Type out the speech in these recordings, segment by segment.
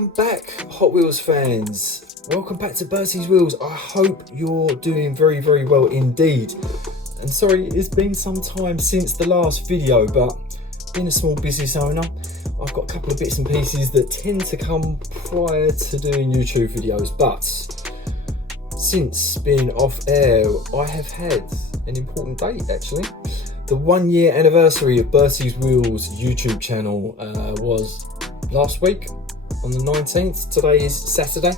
Welcome back, Hot Wheels fans. Welcome back to Bertie's Wheels. I hope you're doing very, very well indeed. And sorry, it's been some time since the last video, but being a small business owner, I've got a couple of bits and pieces that tend to come prior to doing YouTube videos. But since being off air, I have had an important date actually. The 1 year anniversary of Bertie's Wheels YouTube channel was last week on the 19th. Today is Saturday.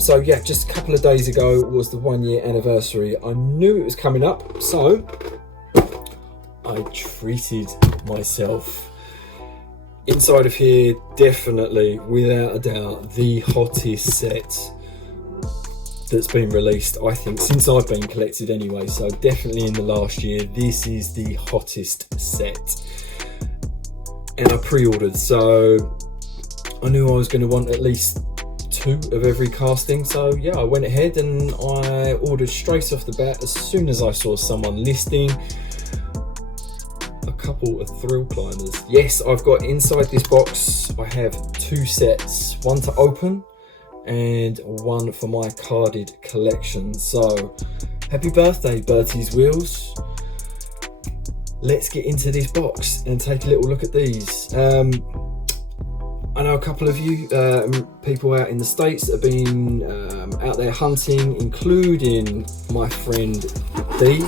So yeah, just a couple of days ago was the 1 year anniversary. I knew it was coming up, so I treated myself. Inside of here, definitely, without a doubt, the hottest set that's been released, I think, since I've been collected anyway. So definitely in the last year, this is the hottest set. And I pre-ordered, so I knew I was going to want at least 2 of every casting. So yeah, I went ahead and I ordered straight off the bat as soon as I saw someone listing a couple of thrill climbers. Yes, I've got inside this box, I have 2 sets, one to open and one for my carded collection. So happy birthday, Bertie's Wheels. Let's get into this box and take a little look at these. I know a couple of you people out in the States that have been out there hunting, including my friend D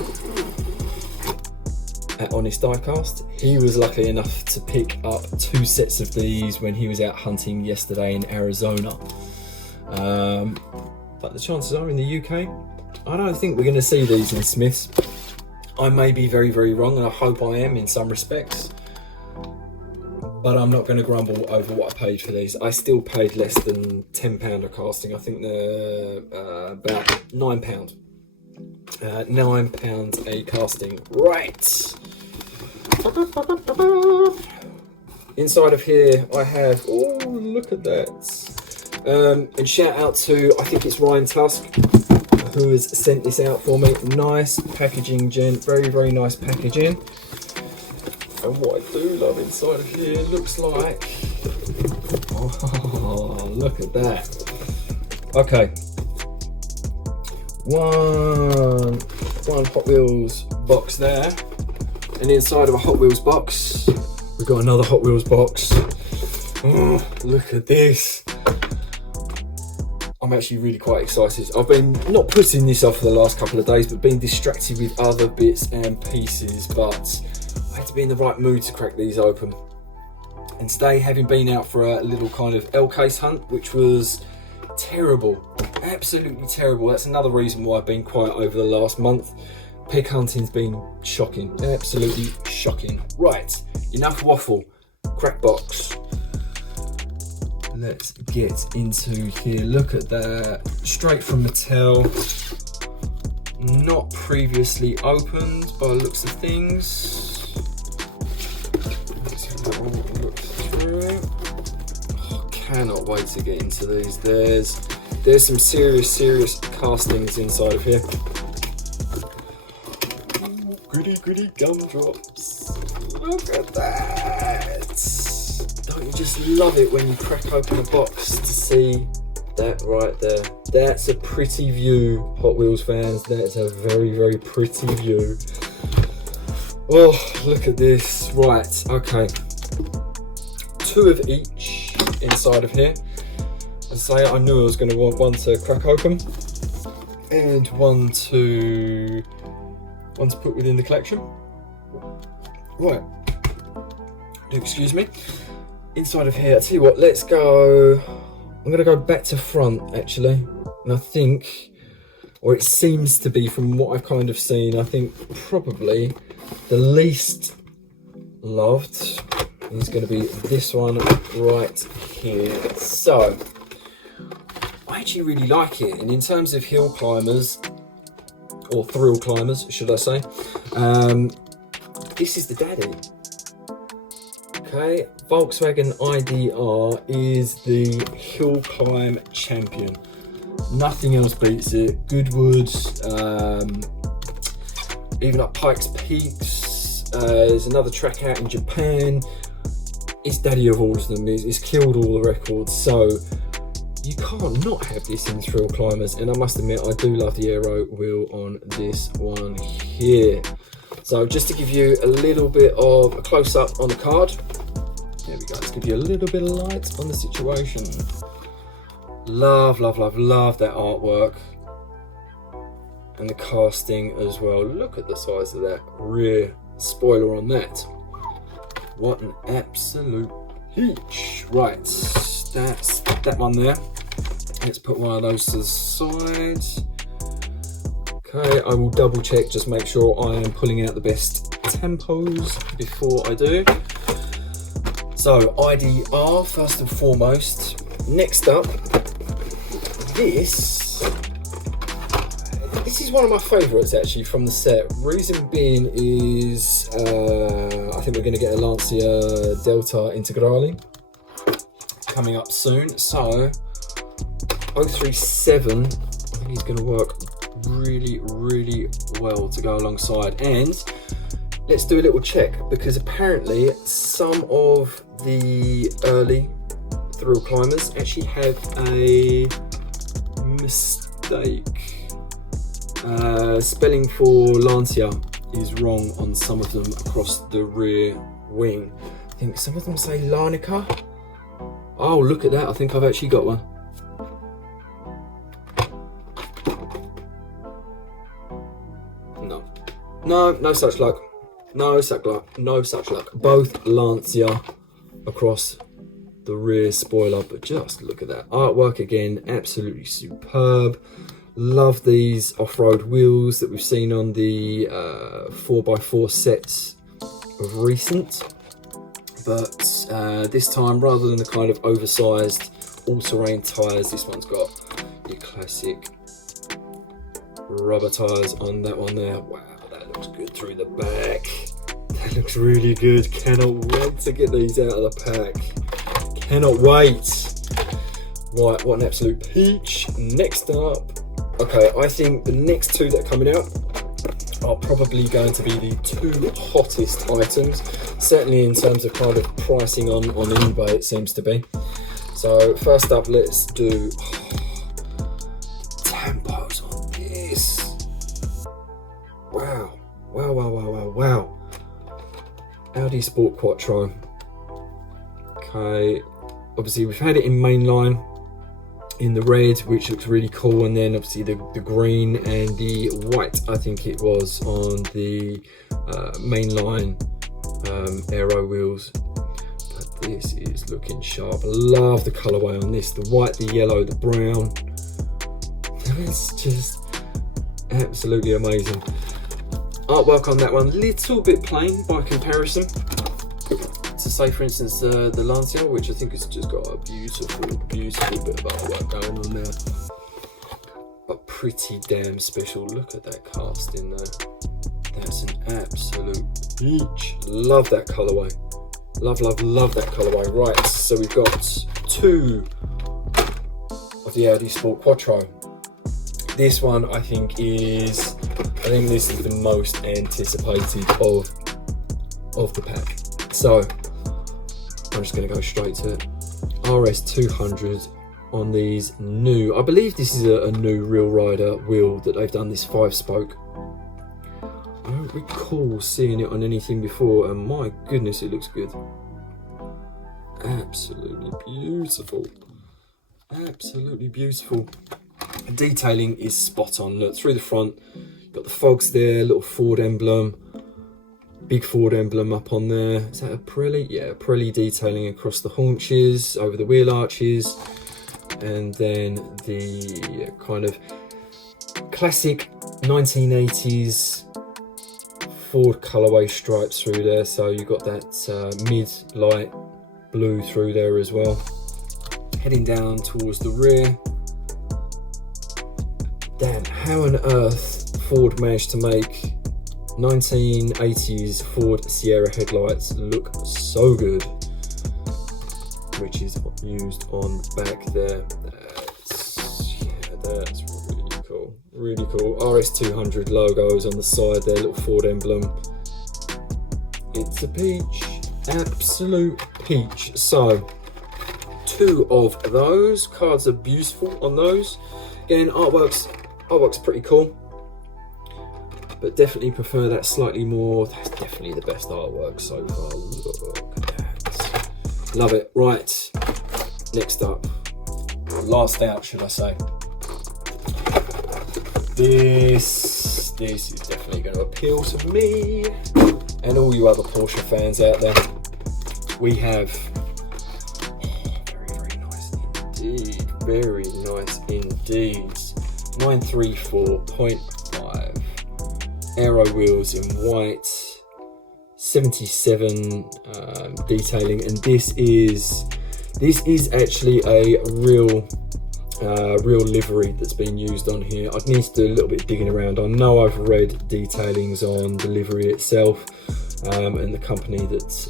at Honest Diecast. He was lucky enough to pick up 2 sets of these when he was out hunting yesterday in Arizona. But the chances are in the UK, I don't think we're going to see these in Smiths. I may be very, very wrong, and I hope I am in some respects. But I'm not going to grumble over what I paid for these. I still paid less than £10 a casting. I think they're about £9. £9 a casting. Right. Inside of here, I have. Oh, look at that! And shout out to, I think it's Ryan Tusk, who has sent this out for me. Nice packaging, gent. Very, very nice packaging. And what I do love inside of here looks like, oh, look at that. Okay, one Hot Wheels box there, and inside of a Hot Wheels box we've got another Hot Wheels box. Oh, look at this. I'm actually really quite excited. I've been not putting this off for the last couple of days, but been distracted with other bits and pieces, but I had to be in the right mood to crack these open. And today, having been out for a little kind of L-case hunt, which was terrible, absolutely terrible. That's another reason why I've been quiet over the last month. Peg hunting's been shocking, absolutely shocking. Right, enough waffle, crack box. Let's get into here. Look at that, straight from Mattel. Not previously opened by the looks of things. Let's have a little look through. Oh, cannot wait to get into these. There's some serious castings inside of here. Ooh, goody gumdrops. Look at that. Don't you just love it when you crack open a box to see that right there? That's a pretty view, Hot Wheels fans. That's a very, very pretty view. Oh, look at this. Right, okay. 2 of each inside of here. As I say, I knew I was going to want one to crack open and one to put within the collection. Right. Excuse me. Inside of here, I tell you what, let's go. I'm going to go back to front actually, and I think, or it seems to be from what I've kind of seen, I think probably the least loved is going to be this one right here. So I actually really like it, and in terms of hill climbers, or thrill climbers should I say, this is the daddy. Okay, Volkswagen IDR is the hill climb champion. Nothing else beats it. Goodwood, even up Pikes Peaks. There's another track out in Japan. It's daddy of all of them. It's killed all the records, so you can't not have this in Thrill Climbers. And I must admit, I do love the aero wheel on this one here. So just to give you a little bit of a close-up on the card, there we go, let's give you a little bit of light on the situation. Love, love, love, love that artwork. And the casting as well. Look at the size of that rear spoiler on that. What an absolute peach. Right, that's that one there. Let's put one of those to the side. Okay, I will double check, just make sure I am pulling out the best tempos before I do. So, IDR first and foremost. Next up, this is one of my favourites actually from the set. Reason being is, I think we're going to get a Lancia Delta Integrale coming up soon. So, 037, I think he's going to work really, really well to go alongside. And let's do a little check, because apparently some of the early Thrill Climbers actually have a mistake. Spelling for Lancia is wrong on some of them across the rear wing. I think some of them say Larnica. Oh, look at that, I think I've actually got one. No such luck. No such luck. No such luck. Both Lancia across the rear spoiler, but just look at that artwork again. Absolutely superb. Love these off-road wheels that we've seen on the 4x4 sets of recent, but this time, rather than the kind of oversized all-terrain tyres, this one's got your classic rubber tyres on that one there. Wow, that looks good through the back. That looks really good. Cannot wait to get these out of the pack. Cannot wait. Right, what an absolute peach. Next up, okay, I think the next two that are coming out are probably going to be the two hottest items, certainly in terms of kind of pricing on eBay, it seems to be. So first up, let's do tempos on this. Wow, wow, wow, wow, wow, wow. Audi Sport Quattro. Okay, obviously we've had it in mainline in the red, which looks really cool, and then obviously the green and the white, I think it was, on the mainline aero wheels. But this is looking sharp. Love the colorway on this, the white, the yellow, the brown. It's just absolutely amazing. Artwork on that one, little bit plain by comparison to, say, for instance, the Lancia, which I think has just got a beautiful, beautiful bit of artwork going on there. But pretty damn special. Look at that casting there. That's an absolute peach. Love that colourway. Love, love, love that colourway. Right, so we've got two of the Audi Sport Quattro. This one, I think this is the most anticipated of the pack. So I'm just going to go straight to it. RS200 on these new, I believe this is a new Real Rider wheel that they've done, this 5-spoke. I don't recall seeing it on anything before, and my goodness, it looks good. Absolutely beautiful. Absolutely beautiful. The detailing is spot on. Look, through the front, got the fogs there, little Ford emblem. Big Ford emblem up on there. Is that a Pirelli? Yeah, Pirelli detailing across the haunches, over the wheel arches. And then the kind of classic 1980s Ford colourway stripes through there. So you've got that mid-light blue through there as well. Heading down towards the rear. Damn, how on earth Ford managed to make 1980s Ford Sierra headlights look so good, which is used on the back there. That's really cool. Really cool. RS200 logos on the side there, little Ford emblem. It's a peach. Absolute peach. So 2 of those cards are beautiful on those. Again, artwork's pretty cool, but definitely prefer that slightly more. That's definitely the best artwork so far. Look at that. Love it. Right, next up, last out, should I say. This is definitely going to appeal to me and all you other Porsche fans out there. We have, very nice indeed, very nice indeed, 934.5 aero wheels in white, 77 detailing, and this is actually a real livery that's been used on here. I'd need to do a little bit of digging around. I know I've read detailings on the livery itself, and the company that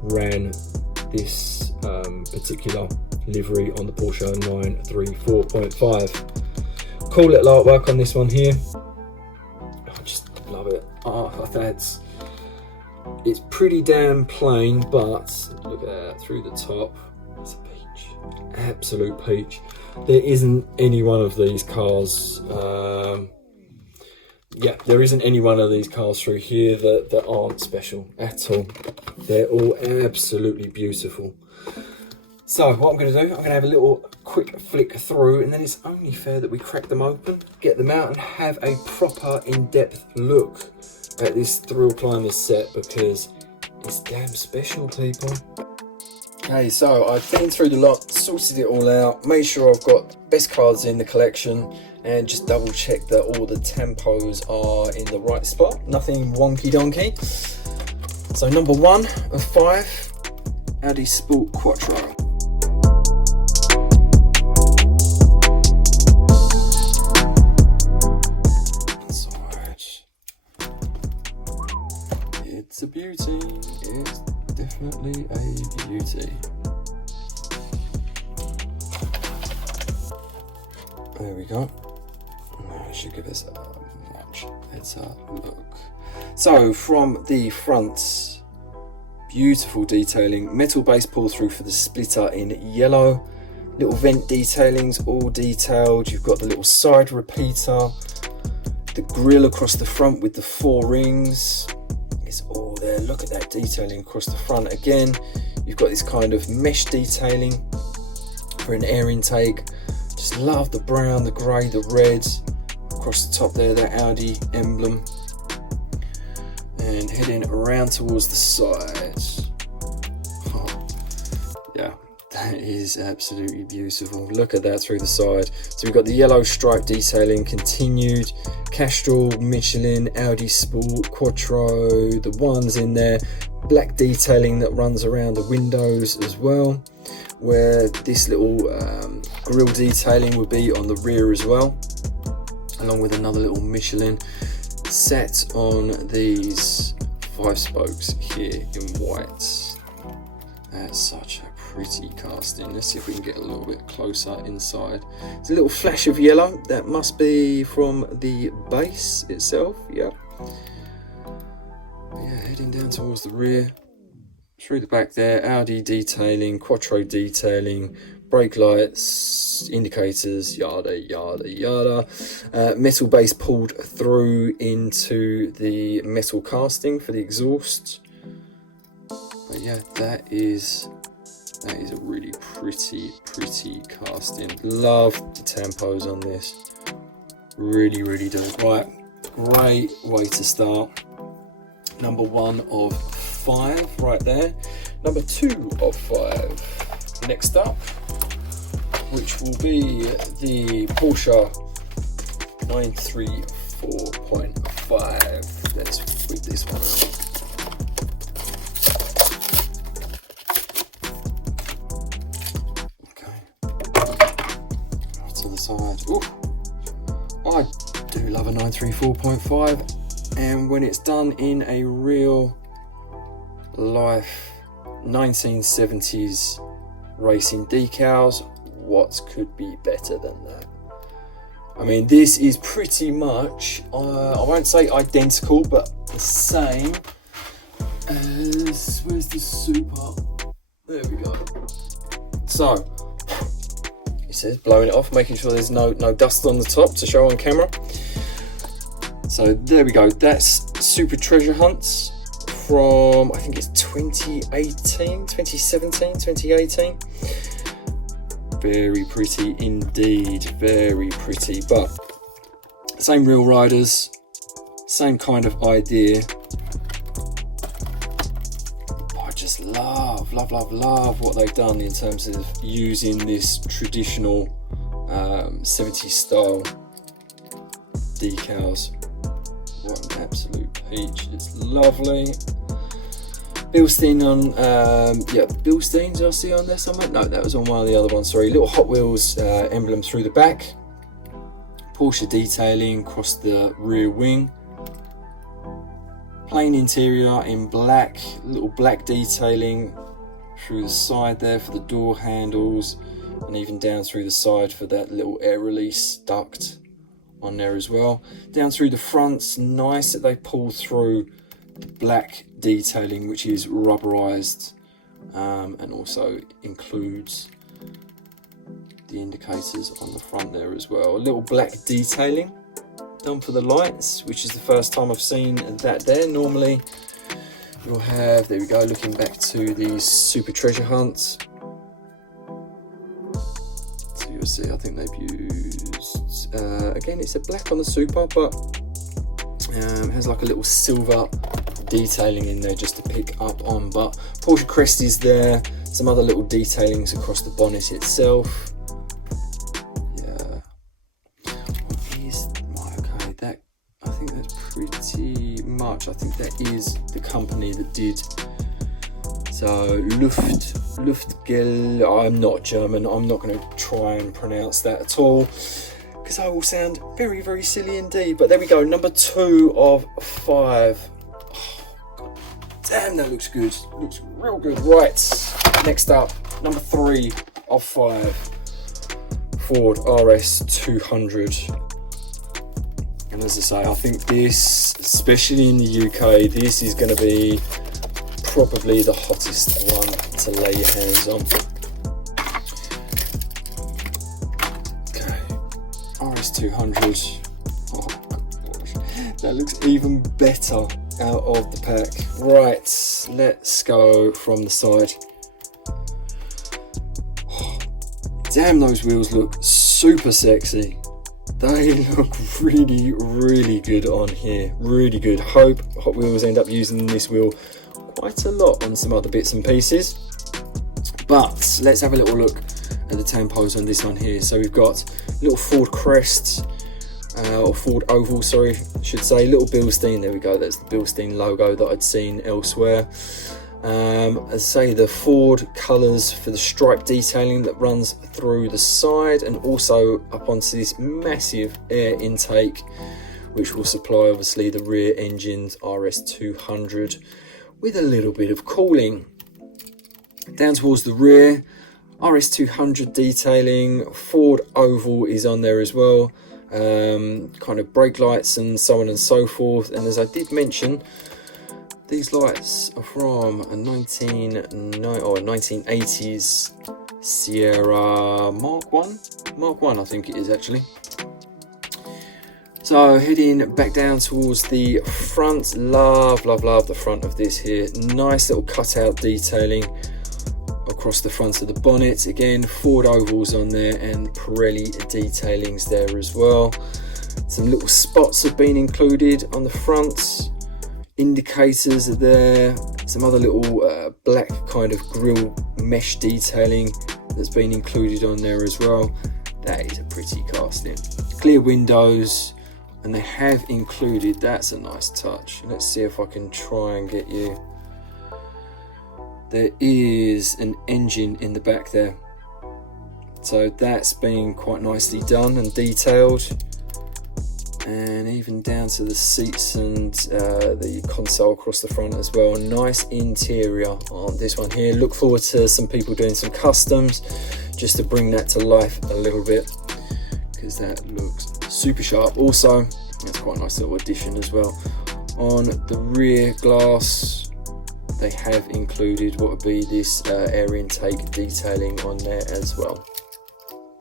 ran this particular livery on the Porsche 934.5. Cool little artwork on this one here. I just love it. It's pretty damn plain, but look at that through the top. It's a peach, absolute peach. There isn't any one of these cars. There isn't any one of these cars through here that aren't special at all. They're all absolutely beautiful. So what I'm going to do, I'm going to have a little quick flick through, and then it's only fair that we crack them open, get them out, and have a proper in-depth look at this Thrill Climbers set, because it's damn special, people. Okay, so I've been through the lot, sorted it all out, made sure I've got best cards in the collection, and just double check that all the tempos are in the right spot, nothing wonky donkey. So number 1 of 5, Audi Sport Quattro. It's a beauty, it's definitely a beauty. There we go. I should give this a much better look. So from the front, beautiful detailing, metal base pull through for the splitter in yellow, little vent detailings all detailed. You've got the little side repeater, the grille across the front with the 4 rings. It's all there. Look at that detailing across the front. Again, you've got this kind of mesh detailing for an air intake. Just love the brown, the grey, the red across the top there, that Audi emblem. And heading around towards the side. Oh, yeah, that is absolutely beautiful. Look at that through the side. So we've got the yellow stripe detailing continued. Castrol, Michelin, Audi Sport, Quattro, the ones in there. Black detailing that runs around the windows as well, where this little grille detailing would be on the rear as well, along with another little Michelin set on these 5 spokes here in white. That's such a pretty casting. Let's see if we can get a little bit closer inside. There's a little flash of yellow. That must be from the base itself. Yeah. But yeah, heading down towards the rear. Through the back there, Audi detailing, Quattro detailing, brake lights, indicators, yada yada yada. Metal base pulled through into the metal casting for the exhaust. But yeah, that is a really pretty casting. Love the tempos on this. Really do. Right, great way to start. Number 1 of 5 right there. Number 2 of 5 next up, which will be the Porsche 934.5. Let's whip this one out. To the side. Ooh, I do love a 934.5, and when it's done in a real life 1970s racing decals, what could be better than that? I mean, this is pretty much I won't say identical, but the same Where's the super? There we go. So it says blowing it off, making sure there's no dust on the top to show on camera. So there we go. That's Super Treasure Hunts from, I think it's 2018, 2017, 2018. Very pretty indeed, very pretty. But same reel riders, same kind of idea. I just love what they've done in terms of using this traditional 70s style decals. What an absolute peach. It's lovely. Bilstein on, Bilstein, did I see on there somewhere? No, that was on one of the other ones, sorry. Little Hot Wheels emblem through the back. Porsche detailing across the rear wing. Plain interior in black, little black detailing through the side there for the door handles, and even down through the side for that little air release duct on there as well. Down through the fronts, nice that they pull through the black detailing, which is rubberized, and also includes the indicators on the front there as well. A little black detailing done for the lights, which is the first time I've seen that there. Normally you'll have, there we go, looking back to these Super Treasure Hunts. So you'll see, I think they've used, again, it's a black on the Super, but it has like a little silver detailing in there just to pick up on. But Porsche crest is there, some other little detailings across the bonnet itself. Pretty much, I think that is the company that did. So Luftgel, I'm not German, I'm not going to try and pronounce that at all because I will sound very, very silly indeed. But there we go, number 2 of 5. Oh, damn, that looks good, looks real good. Right, next up, number 3 of 5, Ford RS 200. And as I say, I think this, especially in the UK, this is going to be probably the hottest one to lay your hands on. Okay, RS 200. Oh gosh, that looks even better out of the pack. Right, let's go from the side. Oh, damn, those wheels look super sexy. They look really, really good on here, really good. Hope Hot Wheels end up using this wheel quite a lot on some other bits and pieces. But let's have a little look at the tampos on this one here. So we've got little Ford crest, or Ford oval, sorry, I should say. Little Bilstein, there we go, that's the Bilstein logo that I'd seen elsewhere. As I say, the Ford colours for the stripe detailing that runs through the side and also up onto this massive air intake, which will supply obviously the rear engine's RS 200 with a little bit of cooling. Down towards the rear, RS 200 detailing, Ford oval is on there as well, kind of brake lights and so on and so forth. And as I did mention, these lights are from a 1980s Sierra Mark 1 I think it is actually. So heading back down towards the front, love the front of this here. Nice little cutout detailing across the front of the bonnet. Again, Ford ovals on there and Pirelli detailings there as well. Some little spots have been included on the front. Indicators are there, some other little black kind of grille mesh detailing that's been included on there as well. That is a pretty casting. Clear windows, and they have included, that's a nice touch. Let's see if I can try and get you. There is an engine in the back there. So that's been quite nicely done and detailed. And even down to the seats and the console across the front as well. Nice interior on this one here. Look forward to some people doing some customs just to bring that to life a little bit, because that looks super sharp. Also, that's quite a nice little addition as well. On the rear glass, they have included what would be this air intake detailing on there as well.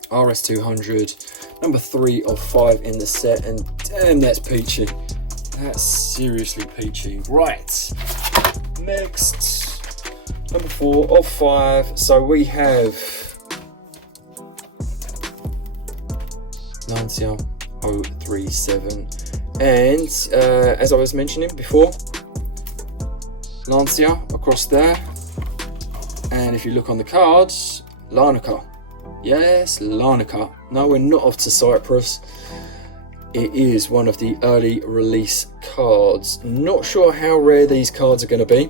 RS200, number 3 of 5 in the set, and damn, that's peachy. That's seriously peachy. Right, next, number 4 of 5. So we have Lancia 037, and as I was mentioning before, Lancia across there, and if you look on the cards, Larnaca. Yes, Larnaca. No, we're not off to Cyprus. It is one of the early release cards. Not sure how rare these cards are going to be,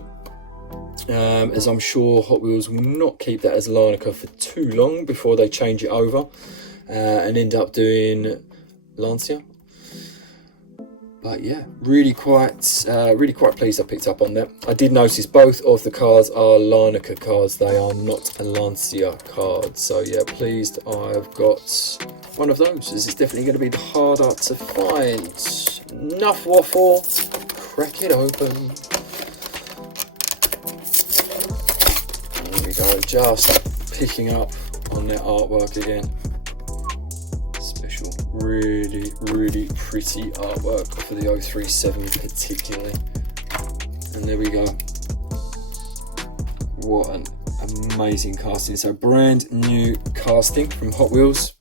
as I'm sure Hot Wheels will not keep that as Larnaca for too long before they change it over and end up doing Lancia. But yeah, really quite pleased I picked up on that. I did notice both of the cards are Larnaca cards. They are not a Lancia card. So yeah, pleased I've got one of those. This is definitely going to be the harder to find. Enough waffle. Crack it open. There we go. Just picking up on that artwork again. Really pretty artwork for the 037 particularly, and there we go. What an amazing casting. So brand new casting from Hot Wheels,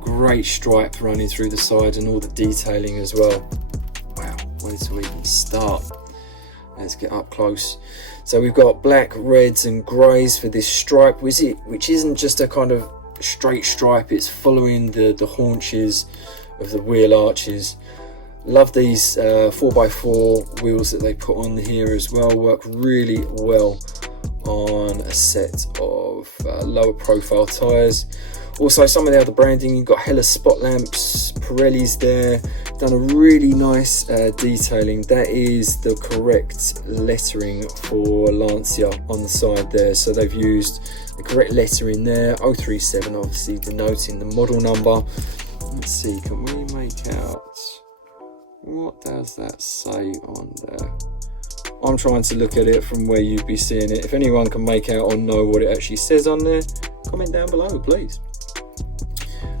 great stripe running through the side and all the detailing as well. Wow, where to even start? Let's get up close. So we've got black, reds and greys for this stripe, which isn't just a kind of straight stripe, it's following the haunches of the wheel arches. Love these 4x4 wheels that they put on here as well, work really well on a set of lower profile tyres. Also some of the other branding, you've got Hella spot lamps, Pirelli's there, done a really nice detailing. That is the correct lettering for Lancia on the side there, so they've used the correct lettering there, 037 obviously denoting the model number. Let's see, can we make out, what does that say on there? I'm trying to look at it from where you'd be seeing it. If anyone can make out or know what it actually says on there, comment down below please.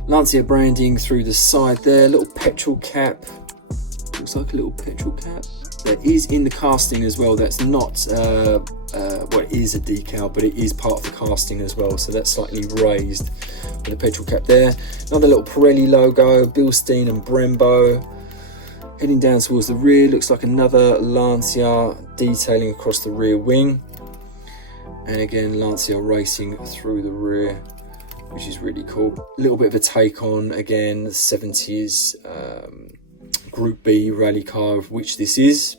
Lancia branding through the side there, little petrol cap, looks like a little petrol cap. That is in the casting as well, that's not, well, it is a decal, but it is part of the casting as well, so that's slightly raised with the petrol cap there. Another little Pirelli logo, Bilstein and Brembo. Heading down towards the rear, looks like another Lancia detailing across the rear wing. And again, Lancia racing through the rear, which is really cool. A little bit of a take on, again, the 70s Group B rally car, of which this is.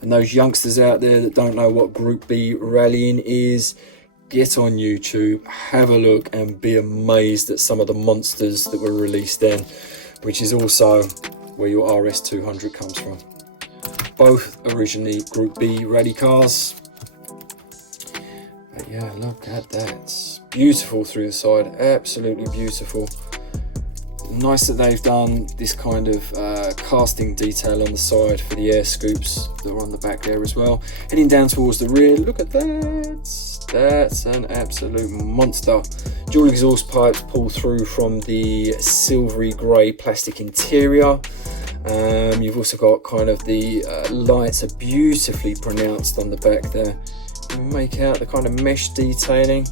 And those youngsters out there that don't know what Group B rallying is, get on YouTube, have a look and be amazed at some of the monsters that were released then, which is also where your RS200 comes from. Both originally Group B rally cars. But yeah, look at that. Beautiful through the side, absolutely beautiful. Nice that they've done this kind of casting detail on the side for the air scoops that are on the back there as well. Heading down towards the rear, look at that. That's an absolute monster. Dual exhaust pipes pull through from the silvery grey plastic interior. You've also got kind of the lights are beautifully pronounced on the back there. You make out the kind of mesh detailing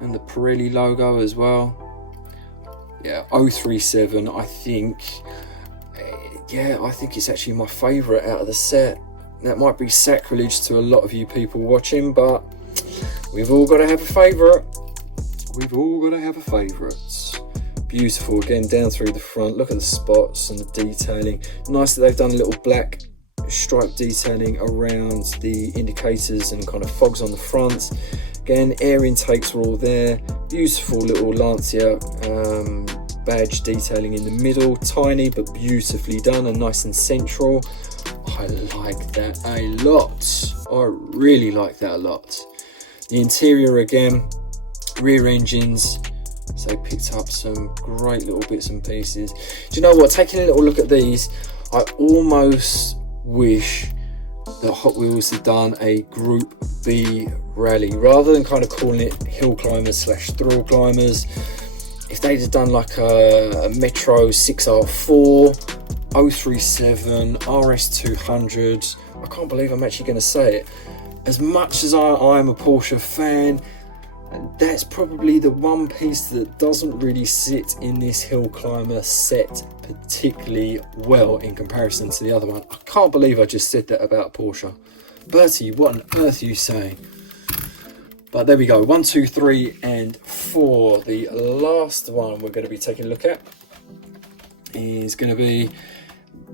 and the Pirelli logo as well. Yeah, 037, I think, yeah, I think it's actually my favourite out of the set. That might be sacrilege to a lot of you people watching, but we've all got to have a favourite. We've all got to have a favourite. Beautiful, again, down through the front. Look at the spots and the detailing. Nice that they've done a little black stripe detailing around the indicators and kind of fogs on the front. Again, air intakes were all there. Beautiful little Lancia badge detailing in the middle. Tiny but beautifully done and nice and central. I like that a lot. I really like that a lot. The interior again, rear engines. So picked up some great little bits and pieces. Do you know what? Taking a little look at these, I almost wish that Hot Wheels have done a Group B rally rather than kind of calling it hill climbers slash thrill climbers. If they'd have done like a Metro 6R4, 037, RS200, I can't believe I'm actually going to say it. As much as I am a Porsche fan, that's probably the one piece that doesn't really sit in this hill climber set particularly well in comparison to the other one. I can't believe I just said that about Porsche. Bertie, what on earth are you saying? But there we go, 1, 2, 3 and 4. The last one we're going to be taking a look at is going to be,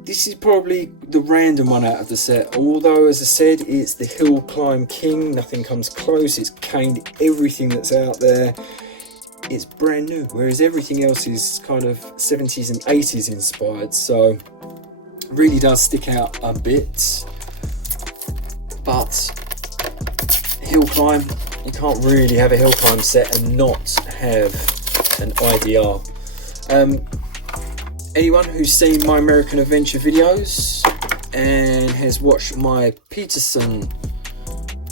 this is probably the random one out of the set, although as I said, it's the hill climb king. Nothing comes close. It's caned everything that's out there. It's brand new, whereas everything else is kind of 70s and 80s inspired, so really does stick out a bit. But hill climb, you can't really have a hill climb set and not have an IDR. Anyone who's seen my American Adventure videos and has watched my Peterson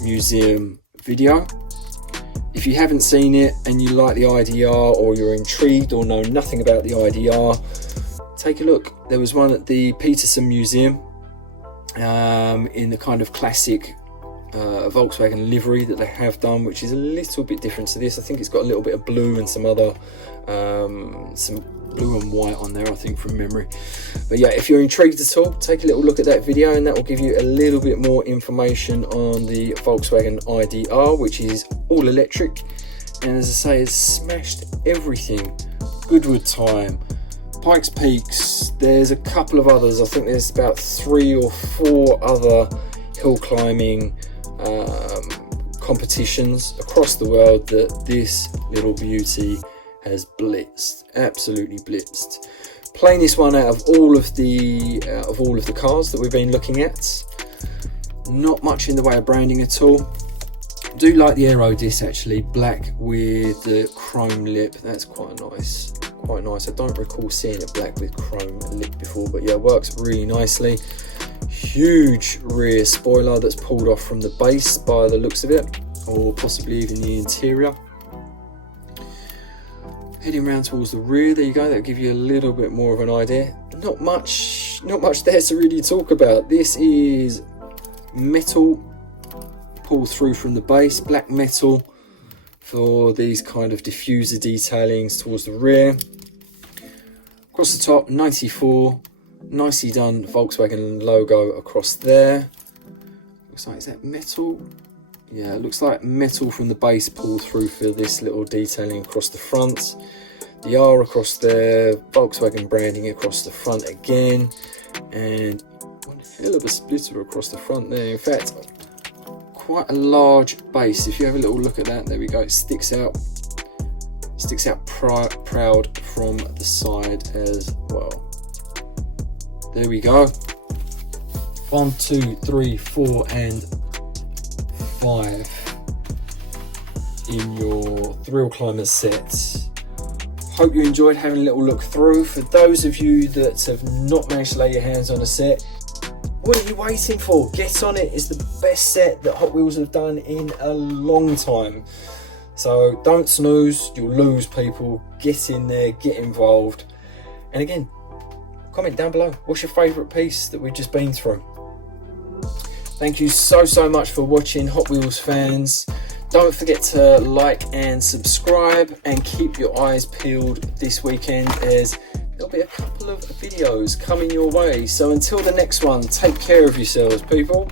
Museum video, if you haven't seen it and you like the IDR, or you're intrigued or know nothing about the IDR, take a look. There was one at the Peterson Museum in the kind of classic Volkswagen livery that they have done, which is a little bit different to this. I think it's got a little bit of blue and some other some blue and white on there, I think, from memory. But yeah, if you're intrigued at all, take a little look at that video and that will give you a little bit more information on the Volkswagen IDR, which is all electric, and as I say, it's smashed everything. Goodwood Time, Pikes Peaks, there's a couple of others. I think there's about 3 or 4 other hill climbing competitions across the world that this little beauty has blitzed, absolutely blitzed. Playing this one out of all of the cars that we've been looking at, not much in the way of branding at all. Do like the aero disc actually, black with the chrome lip. That's quite nice, quite nice. I don't recall seeing it black with chrome lip before, but yeah, it works really nicely. Huge rear spoiler that's pulled off from the base by the looks of it, or possibly even the interior. Heading round towards the rear, there you go, that'll give you a little bit more of an idea. Not much there to really talk about. This is metal pulled through from the base, black metal for these kind of diffuser detailings towards the rear. Across the top, 94, nicely done Volkswagen logo across there. Looks like, is that metal? Yeah, it looks like metal from the base pulled through for this little detailing across the front. The R across there, Volkswagen branding across the front again, and one hell of a splitter across the front there. In fact, quite a large base. If you have a little look at that, there we go, it sticks out proud from the side as well. There we go. 1, 2, 3, 4 and 5 in your Thrill Climbers set. Hope you enjoyed having a little look through. For those of you that have not managed to lay your hands on a set, what are you waiting for? Get on it. It's the best set that Hot Wheels have done in a long time. So don't snooze, you'll lose, people. Get in there, get involved. And again, comment down below, what's your favourite piece that we've just been through? Thank you so much for watching, Hot Wheels fans. Don't forget to like and subscribe, and keep your eyes peeled this weekend as there'll be a couple of videos coming your way. So until the next one, take care of yourselves, people.